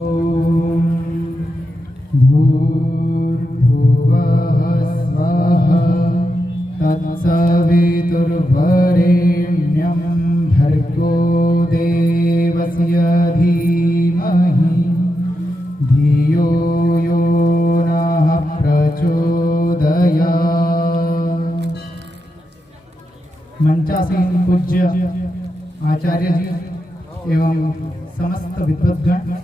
ॐ भूर्भुवः स्वः तत्सवितुर्वरेण्यं भर्गो देवस्य धीमहि धियो यो नः प्रचोदयात्। मंचासीन पूज्य आचार्य जी एवं समस्त विद्वद्गण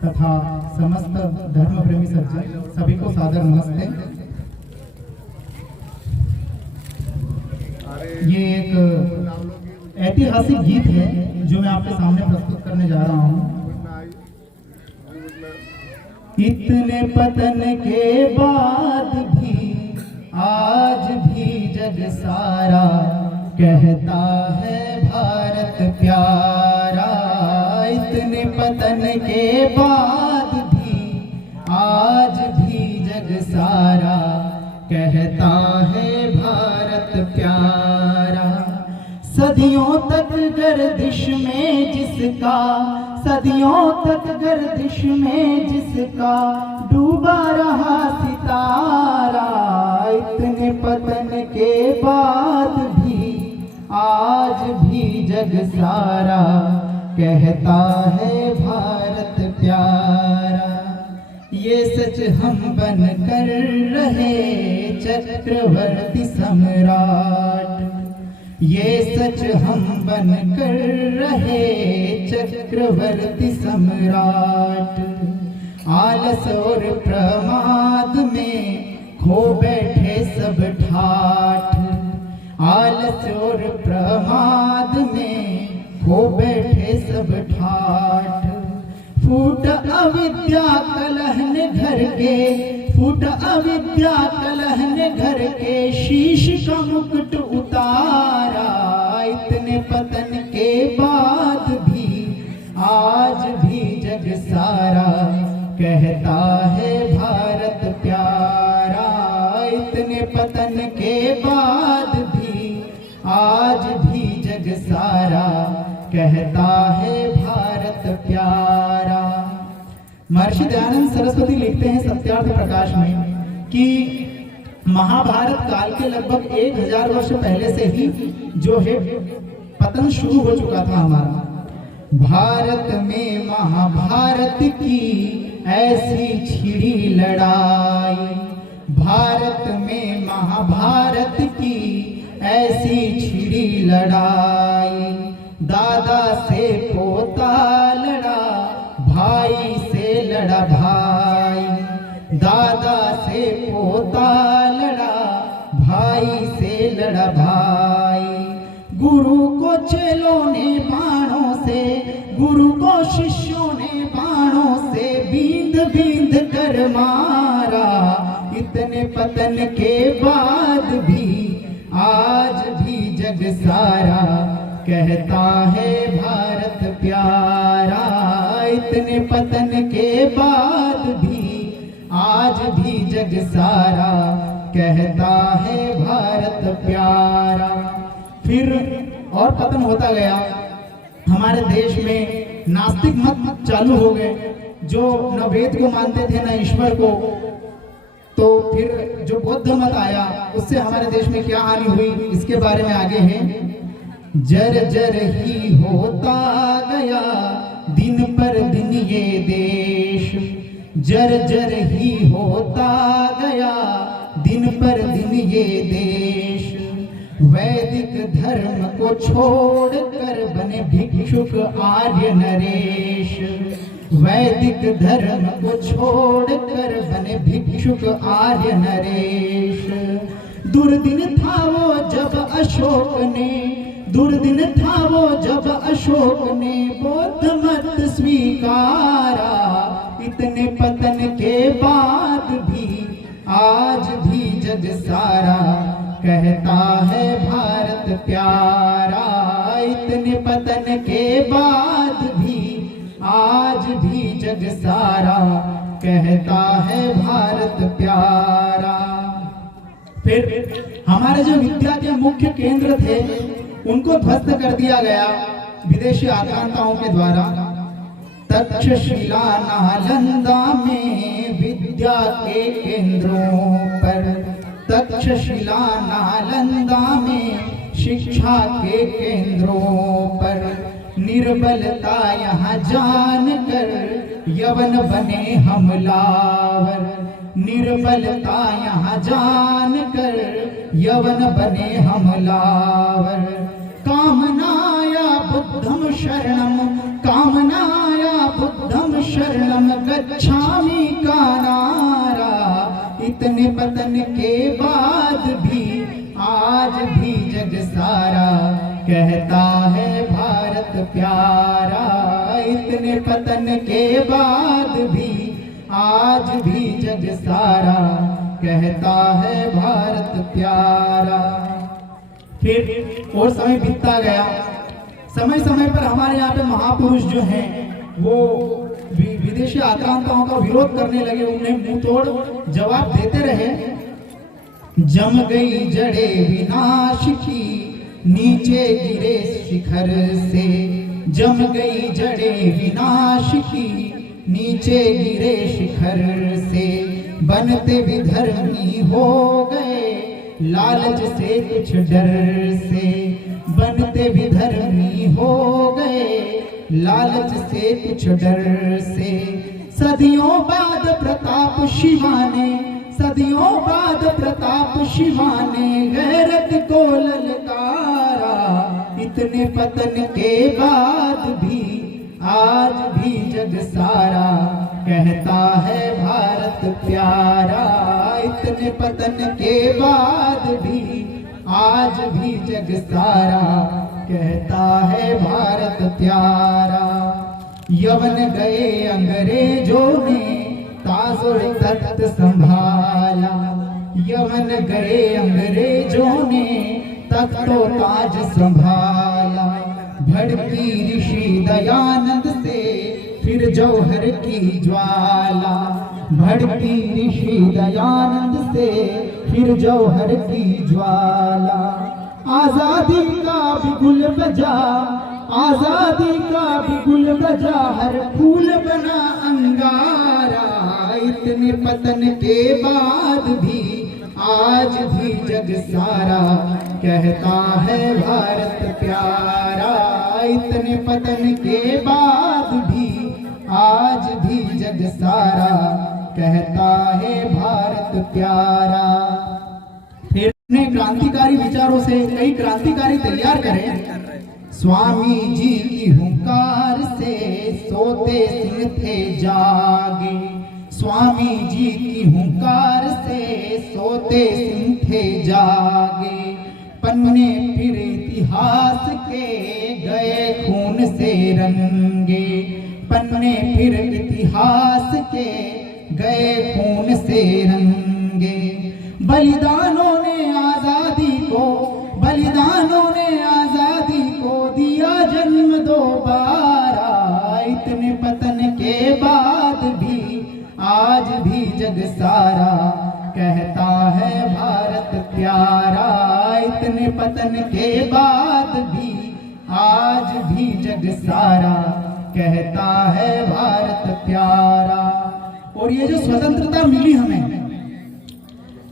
तथा समस्त धर्म प्रेमी सज्जन सभी को सादर नमस्ते। ये एक ऐतिहासिक गीत है जो मैं आपके सामने प्रस्तुत करने जा रहा हूँ। इतने पतन के बाद भी आज भी जग सारा कहता है भारत प्यारा। इतने पतन के बाद भी आज भी जग सारा कहता है भारत प्यारा। सदियों तक गर्दिश में जिसका, सदियों तक गर्दिश में जिसका डूबा रहा सितारा। इतने पतन के बाद भी आज भी जग सारा कहता है भारत प्यारा। ये सच हम बन कर रहे चक्रवर्ती सम्राट, ये सच हम बन कर रहे चक्रवर्ती सम्राट। आलस और प्रमाद में खो बैठे सब ठाठ, आलस और प्रमाद में खो बैठे सब ठाठ। फूट अविद्या कलह ने घर के, फूट अविद्या कलह ने घर के शीश का मुकुट उतारा। इतने पतन के बाद भी आज भी जग सारा कहता है भारत प्यारा। इतने पतन के बाद भी आज भी जग सारा कहता है भारत प्यारा। महर्षि दयानंद सरस्वती लिखते हैं सत्यार्थ प्रकाश में कि महाभारत काल के लगभग 1000 वर्ष पहले से ही जो है पतन शुरू हो चुका था हमारा। भारत में महाभारत की ऐसी छिड़ी लड़ाई, भारत में महाभारत की ऐसी छिड़ी लड़ाई। दादा से पोता लड़ा, भाई से लड़ा भाई। दादा से पोता लड़ा, भाई से लड़ा भाई। गुरु को चेलों ने बाणों से, गुरु को शिष्यों ने बाणों से बींद बींद कर मारा। इतने पतन के बाद भी आज भी जग सारा कहता है भारत प्यारा। इतने पतन के बाद भी आज भी जग सारा कहता है भारत प्यारा। फिर और पतन होता गया। हमारे देश में नास्तिक मत चालू हो गए, जो न वेद को मानते थे न ईश्वर को। तो फिर जो बौद्ध मत आया उससे हमारे देश में क्या हानि हुई इसके बारे में आगे है। जर्जर ही होता गया दिन पर दिन ये देश, जर्जर ही होता गया दिन पर दिन ये देश। वैदिक धर्म को छोड़कर बने भिक्षुक आर्य नरेश, वैदिक धर्म को छोड़कर बने भिक्षुक आर्य नरेश। दुर्दिन था वो जब अशोक ने, दुर्दिन था वो जब अशोक ने बौद्ध मत स्वीकारा। इतने पतन के बाद भी आज भी जग सारा कहता है भारत प्यारा। इतने पतन के बाद भी आज भी जग सारा कहता है भारत प्यारा। फिर हमारे जो विद्या के मुख्य केंद्र थे उनको ध्वस्त कर दिया गया विदेशी आक्रांताओं के द्वारा। तक्षशिला नालंदा में विद्या के केंद्रों पर, तक्षशिला नालंदा में शिक्षा के केंद्रों पर, निर्बलता यहाँ जानकर यवन बने हमलावर, निर्बलता यहाँ जानकर यवन बने हमलावर। कामनाया बुद्धम शरणम, कामनाया बुद्धम शरणम गच्छामि का नारा, इतने पतन के बाद भी आज भी जग सारा कहता है भारत प्यारा, इतने पतन के बाद भी आज भी जग सारा कहता है भारत प्यारा। फिर और समय बीतता गया, समय समय पर हमारे यहाँ पे महापुरुष जो हैं वो विदेशी आक्रांताओं का विरोध करने लगे, उन्हें मुंह तोड़ जवाब देते रहे। जम गई जड़े विनाश की नीचे गिरे शिखर से, जम गई जड़े विनाश की नीचे गिरे शिखर से, बनते विधर्मी हो गए लालच से कुछ डर से, बनते विधर्मी हो गए लालच से कुछ डर से। सदियों बाद प्रताप शिवा ने, सदियों बाद प्रताप शिवा ने गैरत को ललकारा, इतने पतन के बाद भी आज भी जग सारा कहता है भारत प्यारा, इतने पतन के बाद भी आज भी जग सारा कहता है भारत प्यारा। यवन गए अंग्रेजों ने ताजुर तख्त संभाला, यवन गए अंग्रेजों ने तख्तो ताज संभाला, भड़की ऋषि दयानंद से फिर जौहर की ज्वाला, भड़की ऋषि दयानंद से फिर जौहर की ज्वाला। आजादी का भी गुल बजा, आजादी का भी गुल बजा, हर फूल बना अंगारा, इतने पतन के बाद भी आज भी जग सारा कहता है भारत प्यारा, इतने पतन के बाद भी आज भी जग सारा कहता है भारत प्यारा। फिर अपने क्रांतिकारी विचारों से कई क्रांतिकारी तैयार करें। स्वामी जी की हुंकार से सोते सिंह थे जागे, स्वामी जी की हुंकार से सोते सिंह थे जागे, पन्ने फिर इतिहास के गए खून से रंगे, पन्ने फिर इतिहास के गए खून से रंगे। बलिदानों ने आजादी को, बलिदानों ने आजादी को दिया जन्म दोबारा, इतने पतन के बाद भी आज भी जग सारा कहता है भारत प्यारा, इतने पतन के बाद भी आज भी जग सारा कहता है भारत प्यारा। और ये जो स्वतंत्रता मिली हमें,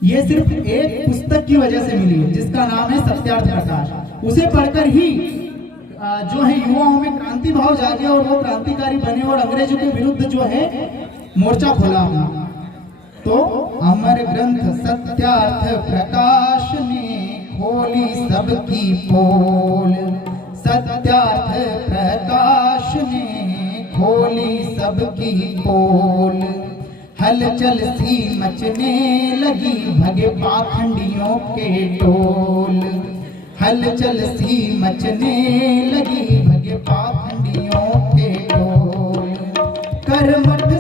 ये सिर्फ एक पुस्तक की वजह से मिली जिसका नाम है सत्यार्थ प्रकाश। उसे पढ़कर ही जो है युवाओं में क्रांति भाव जागे और वो क्रांतिकारी बने और अंग्रेजों के विरुद्ध जो है मोर्चा खोला अपना। तो अमर ग्रंथ सत्यार्थ प्रकाश ने खोली सबकी पोल, सत्यार्थ प्रकाश ने खोली सबकी पोल, हलचल सी मचने लगी भगे पाखंडियों के टोल, हलचल सी मचने लगी भगे पाखंडियों के टोल। करमठ